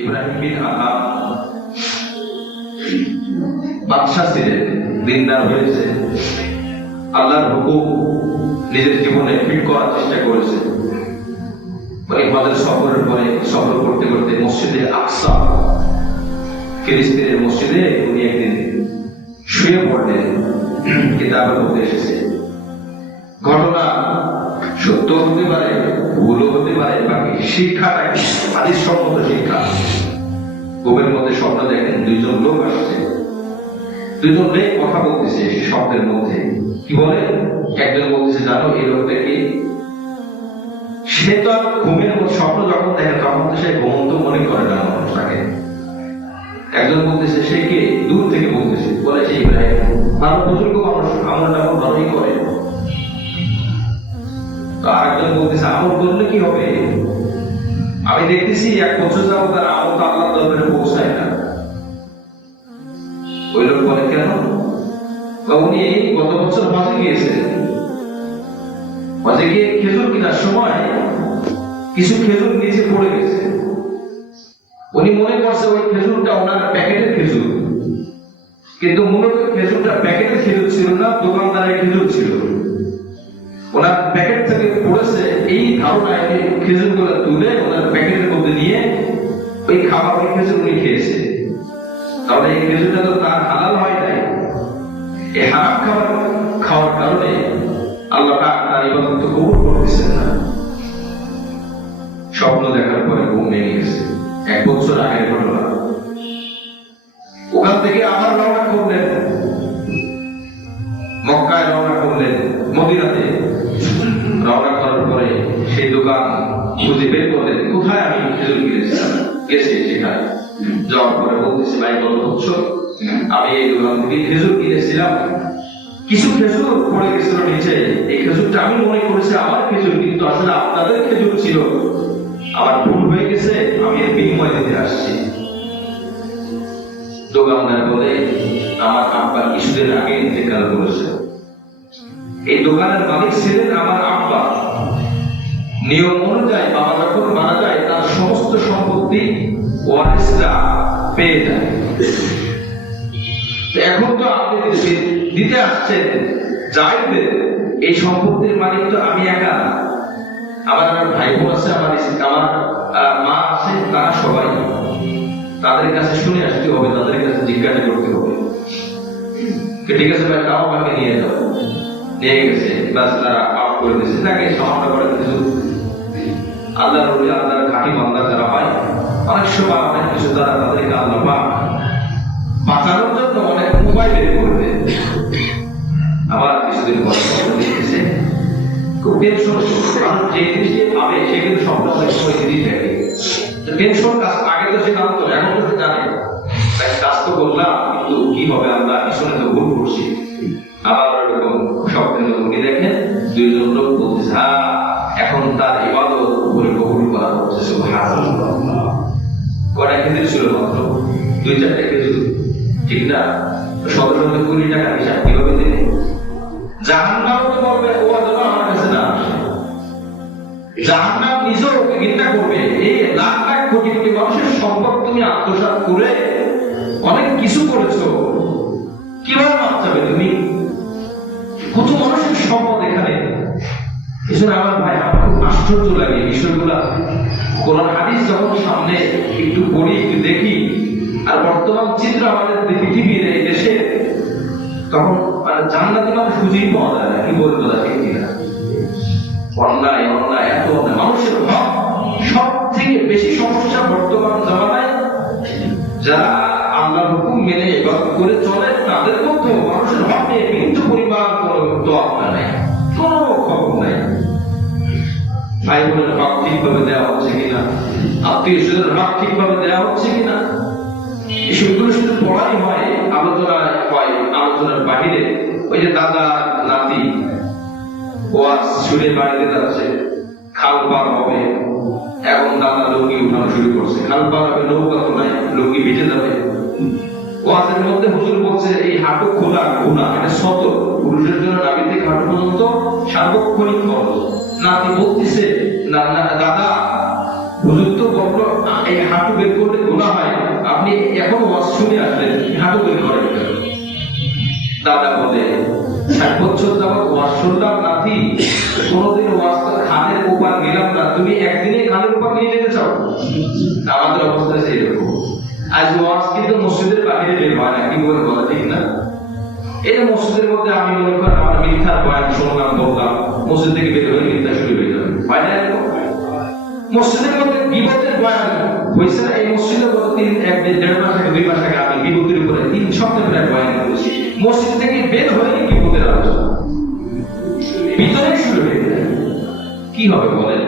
ইব্রাহিম বিন Adham বাদশা ছিলেন, দিনদার হয়েছে, আল্লাহর হুকুম নিজের জীবনে ফিট করার চেষ্টা করেছে। সফরের পরে সফর করতে করতে মসজিদে আকসা, ফিলিস্তিনের মসজিদে উনি একদিন শুয়ে পড়লেন। কিতাবের মধ্যে এসেছে, ঘটনা সত্য হতে পারে, ভুলও হতে পারে, বাকি শিক্ষাটা হাদিস সম্মত শিক্ষা। ঘুমের মধ্যে স্বপ্ন দেখেন দুইজন লোক আসছে, দুইজন লোক কথা বলতেছে স্বপ্নের মধ্যে। কি বলে? একজন বলতেছে, জানো এই লোকটা কি? সে তো আর ঘুমের মধ্যে স্বপ্ন যখন দেখে তখন তো সে ঘুমন্ত মনে করে না মানুষটাকে। একজন বলতেছে, সে কে? দূর থেকে বলতেছে, বলে সে ইব্রাহিম। ভালো বুজুর্গ মানুষ, আমলটা আমার ভালোই করে। তো আরেকজন বলতেছে, আমল করলে কি হবে? আমি দেখতেছি 1 বছর যাবো তার আমল তো আল্লাহর দরবারে পৌঁছায় না। ওই লোক বলে, কেন? উনি গত বছর হজে গিয়েছেন, হজে গিয়ে খেজুর কেনার সময় কিছু খেজুর নিচে পড়ে গেছে। উনি মনে করছে ওই খেজুরটা ওনার প্যাকেটের খেজুর, কিন্তু মূলত খেজুরটা প্যাকেটের খেজুর ছিল না, দোকানদারের খেজুর ছিল। ওনার প্যাকেট থেকে পড়েছে এই ধারণায় খেজুর গুলো তুলে ওনার প্যাকেটের মধ্যে নিয়ে ওই খাবার, ওই খেজুর উনি খেয়েছে। তাহলে এই খেজুরটা তো তার হালাল হয় নাই। এই হারাম খাবার খাওয়ার কারণে আল্লাহ তার ইবাদত কবুল করতেছেন না। স্বপ্ন দেখার পরে ঘুম ভেঙে গেছে। 1 বছর আগের ঘটনা। ওখান থেকে আবার রওনা করলেন, মক্কায় রওনা করলেন, মদিনাতে রওনা করার পরে সেই দোকান খুঁজে বের করলেন, কোথায় আমি খেজুর কিনেছিলাম। গেছে সেখানে, যাওয়ার পরে বলতেছে, ভাই কত বছর আমি এই দোকান থেকে খেজুর কিনেছিলাম, কিছু খেজুর পড়ে গেছিল নিচে। এই খেজুরটা আমি মনে করেছি আমার খেজুর, কিন্তু আসলে আপনাদের খেজুর ছিল, আমার ভুল হয়ে গেছে, আমি এর বিনিময় দিতে আসছি। দোকানদার বলে, আমার আব্বা কিছুদিন আগে ইন্তেকাল করেছে। এই দোকানের মালিক ছিলেন আমার আব্বা। নিয়ম অনুযায়ী বাবা যখন মারা যায় তার সমস্ত সম্পত্তি ওয়ারিসরা পেয়ে যায়। এখন তো আপনি দিতে আসছেন, যাইতে এই সম্পত্তির মালিক তো আমি একা না, আমার ভাই বোন আছে, আমার মা আছে, তারা সবাই। তাদের কাছে শুনে আসতে হবে, তাদের কাছে জিজ্ঞাসা করতে হবে। ঠিক আছে ভাই, তাও আমাকে নিয়ে যাও। নিয়ে গেছে, বাস তারা আপ করে দিয়েছে, তাকে সামান্য করে কিছু আল্লাহ রবি, আল্লাহর খাঁটি বান্দা যারা হয়, অনেক সময় অনেক কিছু তারা তাদেরকে আল্লাহ বাঁচানোর জন্য অনেক উপায় বের করবে। আবার কিছুদিন পরে দেখতেছে খুব টেনশন, কারণ যে জিনিসটি পাবে সে কিন্তু স্বপ্ন অনেক সময় দিতেই থাকে। টেনশন কাজ আগে তো সে জানতো, এখন তো সে জানে, তাই কাজ তো করলাম, কিন্তু কি হবে আমরা পিছনে তো ভুল করছি। আবার এরকম স্বপ্নের মতো উনি দেখেন দুইজন লোক বলতেছে, হ্যাঁ এখন তার ইবাদত উপরে কবুল করা হচ্ছে। সুবহানাল্লাহ। কয়টা খেজুর ছিল? মাত্র 2-4টা খেজুর, ঠিক না? 17-20 টাকা হিসাব কিভাবে দেবে? জাহান্নাম তো বলবে, ও আল্লাহ আমার কাছে না। জাহান্নাম নিজেও ঘৃণা করবে, এই লাখ লাখ কোটি কোটি মানুষের সম্পদ তুমি আত্মসাৎ করে অনেক কিছু করেছো, কিভাবে মাপ যাবে তুমি? কত মানুষের সম্পদ এখানে। এছাড়া আমার ভাই, আমার খুব আশ্চর্য লাগে বিষয়গুলা। কোরআন হাদিস যখন সামনে একটু পড়ি, একটু দেখি, আর বর্তমান চিত্র আমাদের পৃথিবীর এই দেশে, তখন মানে জান্নাতি মানুষ খুঁজেই পাওয়া যায় না। কি বলবো ঠিক কিনা? অন্যায় অন্যায়, এত অন্যায়, মানুষের হক সব থেকে বেশি সমস্যা বর্তমান জামানায়। যারা আল্লাহর হুকুম মেনে ইবাদত করে চলে, তাদের মধ্যে মানুষের হক নিয়ে বিন্দু পরিমাণ কোনো তোয়াক্কা নাই, কোনো খবর নাই। ভাই বোনের হক ঠিকভাবে দেওয়া হচ্ছে কিনা, আত্মীয় স্বজনের হক ঠিকভাবে দেওয়া হচ্ছে কিনা, এসবগুলো শুধু পড়াই হয়, আলোচনায় হয়, আলোচনার বাহিরে। ওই যে দাদা নাতি ওয়াজ শুনে বাড়িতে যাচ্ছে, খাল পার হবে, এখন দাদা লুঙ্গি উঠানো শুরু করছে, খাল পার হবে, নৌকা তো নাই, লুঙ্গি ভিজে যাবে। ওয়াজের মধ্যে হুজুর বলছে, এই হাঁটু খোলা গুনাহ, এটা শত, পুরুষের জন্য নাভি থেকে হাঁটু পর্যন্ত সার্বক্ষণিক ফরজ। নাতি বলতেছে, না না দাদা, হুজুর তো বললো এই হাঁটু বের করলে আপনি এখন ওয়াজ শুনে আসলেন, হাঁটু তৈরি করেন কেন? দাদা বলে 60 বছর যাবত ওয়াজ শুনলাম নাতি, কোনোদিন ওয়াজ খানের উপর নিলাম না, তুমি একদিনে খানের উপর নিয়ে যেতে চাও? আমাদের অবস্থা সেইরকম। আজ ওয়াজ কিন্তু মসজিদের বাহিরে বের হয় না, কি বলে বলা ঠিক না? এই যে মসজিদের মধ্যে আমি মনে করি আমার মিথ্যার বয়ান শুনলাম বললাম, মসজিদ থেকে বের হয়ে মিথ্যা শুরু হয়ে যাবে, হয় না? মসজিদের মধ্যে বিপদের বয়ান হয়েছে না? এই মসজিদের মধ্যে 1-1.5 মাস আগে 2 মাস আগে আমি বিপদের উপরে 3 সপ্তাহ প্রায় বয়ান করেছি। মসজিদ থেকে বের হয়ে বিপদের আলোচনা ভিতরে শুরু হয়ে যায়। কি হবে বলেন?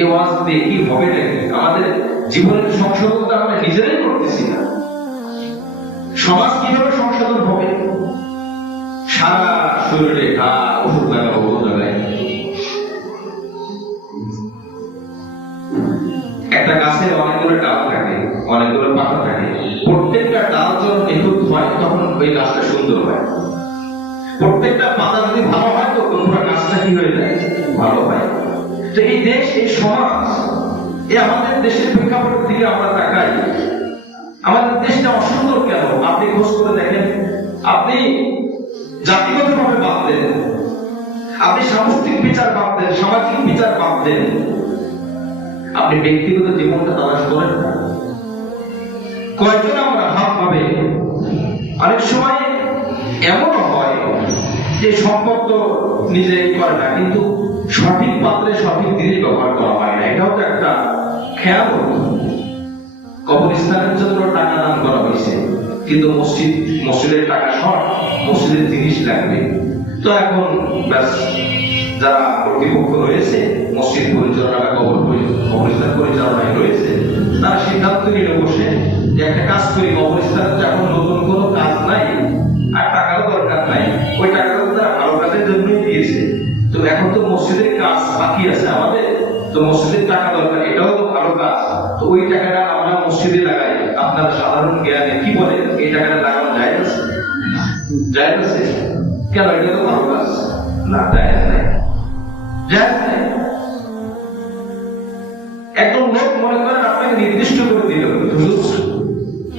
এই ওয়াজ দিয়ে কি হবে নাকি? আমাদের জীবনের সংশোধনটা আমরা নিজেরাই করতেছি না। সমাজ কিভাবে সংশোধন হবে? সারা শরীরে ঘা, ওষুধ লাগানো, ওষুধ লাগায়। একটা গাছের অনেকগুলো ডাল থাকে, অনেকগুলো পাতা থাকে, প্রত্যেকটা ডাল যখন নিখুঁত হয় তখন ওই গাছটা সুন্দর হয়। প্রত্যেকটা পাতা যদি ভালো হয় তো পুরো গাছটা কি হয়ে যায়? ভালো হয়। তো এই দেশ, এই সমাজ, এই আমাদের দেশের প্রেক্ষাপটের দিকে আমরা তাকাই, আমাদের দেশটা অসুন্দর কেন? আপনি খোঁজ করে দেখেন, আপনি জাতিগতভাবে ভাবতেন, আপনি সামষ্টিক বিচার ভাবতেন, সামাজিক বিচার ভাবতেন, আপনি ব্যক্তিগত জীবনটা তালাশ করেন না। কয়জন আমরা ভাব পাবে? অনেক সময় এমন হয় যে সম্পদ তো নিজেই করে না, কিন্তু সঠিক পাত্রে সঠিক জিনিস ব্যবহার করা হয় না, এটাও তো একটা খেয়াল। কবরস্থানের জন্য টাকা দান করা হয়েছে, কিন্তু মসজিদের টাকা শর্ট, মসজিদের জিনিস লাগবে। তো এখন ব্যাস যারা কর্তৃপক্ষ রয়েছে, মসজিদ পরিচালনা বা কবরস্থান পরিচালনায় রয়েছে, তারা সিদ্ধান্ত নিয়ে বসে যে একটা কাজ করি, কবরস্থানের এখন নতুন কোনো কাজ নাই আর টাকারও দরকার নাই, ওই টাকাটা তারা ভালো কাজের জন্যই দিয়েছে। তো এখন তো মসজিদের কাজ বাকি আছে আমাদের, তো মসজিদের টাকা দরকার, এটাও তো ভালো কাজ, তো ওই টাকাটা আমরা মসজিদে লাগাই। আপনার সাধারণ জ্ঞানে কি বলে এই টাকাটা লাগানো যায় আছে? যায় আছে কেন? এটা তো ভালো কাজ না, যায় নাই, যায় নাই। একদম লোক মনে করেন আপনাকে নির্দিষ্ট করে দিল,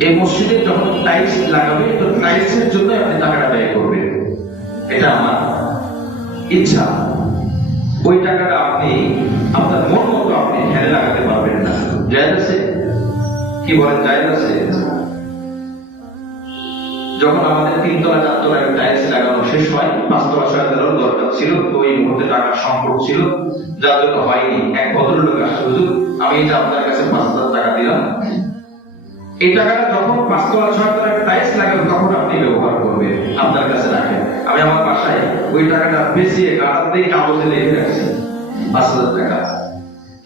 এই মসজিদে যখন টাইলস লাগাবে তো টাইলসের জন্য আপনি টাকাটা ব্যয় করবেন, এটা আমার ইচ্ছা। ওই টাকাটা আপনি আপনার মন মতো আপনি ধ্যানে লাগাতে পারবেন না, জায়েজ আছে? কি বলেন, জায়েজ আছে? যখন আমাদের 3 তলা 4 তলায় টাইলস লাগানো শেষ হয়, 5 তলা 6 তলার দরকার ছিল, তো এই মুহূর্তে টাকার সংকট ছিল, যার জন্য হয়নি। এক ভদ্রলোক আসছে, হুজুর আমি এটা আপনার কাছে 5,000 টাকা দিলাম, এই টাকাটা যখন 5 তলা 6 তলায় টাইলস লাগাবে তখন আপনি ব্যবহার করবেন, আপনার কাছে রাখেন। আমি আমার বাসায় ওই টাকাটা বেশিয়ে গাড়া দিয়ে কাগজে লিখে রাখছি 5,000 টাকা,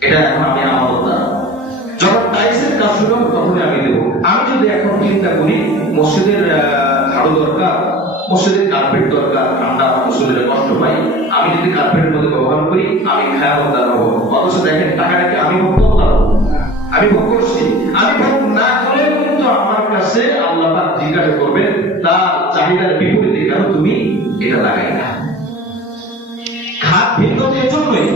এটা এখন আমি আমানত না। যখন টাইলসের কাজ শুরু হবে তখনই আমি দেবো। আমি যদি এখন চিন্তা করি মসজিদের ঝাড়ু দরকার, মসজিদের কার্পেট দরকার, ঠান্ডা মসজিদের কষ্ট পাই, আমি যদি কার্পেটের মধ্যে ব্যবহার করি আমি খায়ামতদার হবো। অথচ দেখেন টাকাটাকে আমি ভোগ করলাম, আমি ভোগ করছি। আমি ভোগ না করে কিন্তু আমার কাছে আল্লাহ পাক জিজ্ঞাসা করবেন তার চাহিদার বিপরীতে, কেন তুমি এটা লাগাই না? খাত ভিন্ন এর জন্যই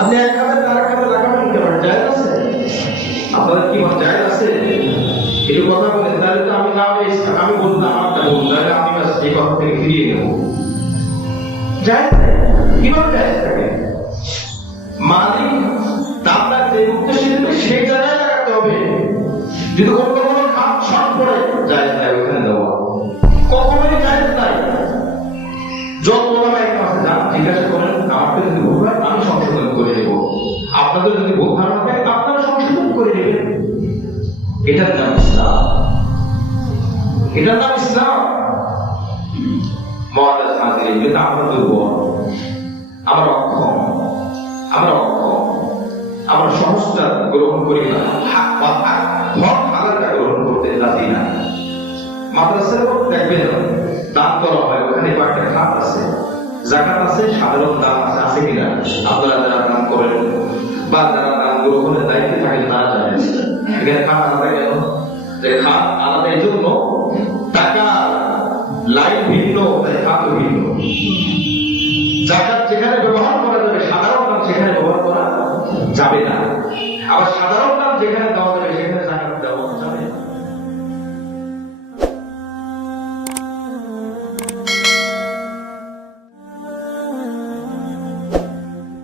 আপনি এক খাতে তার খাতে লাগাবেন কেন? জায়েজ আছে? আপনাদের কি মত জায়েজ আছে? একটু কথা বলেন, তাহলে তো আমি না আমি বলতাম আমারটা বলুন, তাহলে আমি এই কথা থেকে ফিরিয়ে নেব। জায়েজ কিভাবে জায়েজ থাকে? মালিক দামটা যে উদ্দেশ্যে দেবে সেই জায়গায় লাগাতে হবে। যদি কোনো খাত শর্ট পড়ে জায়েজ নাই ওখানে দেওয়া, কখনোই জায়েজ নাই। যত ভাই কাছে যান জিজ্ঞাসা করেন, আমাকে যদি ভুল হয় আমি সংশোধন করে নেব, আপনাদের যদি ভুল ধারণা থাকে আপনারা সংশোধন করে নেবেন। এটার নাম ইসলাম, এটার নাম ইসলাম। মহাদাস হাজির, কিন্তু আমরা দুর্বল, আমরা অক্ষম, আমরা সমস্যা গ্রহণ করি না, হক হালালটা গ্রহণ করতে রাজি না। মাদ্রাসার দেখবেন দান করা হয়, ওখানে কয়েকটা খাত আছে, জাকাত আছে, সাধারণ দান আছে কিনা আপনারা যারা দান করেন বা যারা দান গ্রহণের দায়িত্বে থাকেন তারা জানেন। এখানে খাত আলাদা কেন? খাত আলাদা এই জন্য টাকা লাইন ভিন্ন, খাত ভিন্ন। জাকাত যেখানে ব্যবহার করা যাবে, সাধারণ দান সেখানে ব্যবহার করা যাবে না। আবার সাধারণ দান যেখানে দেওয়া যাবে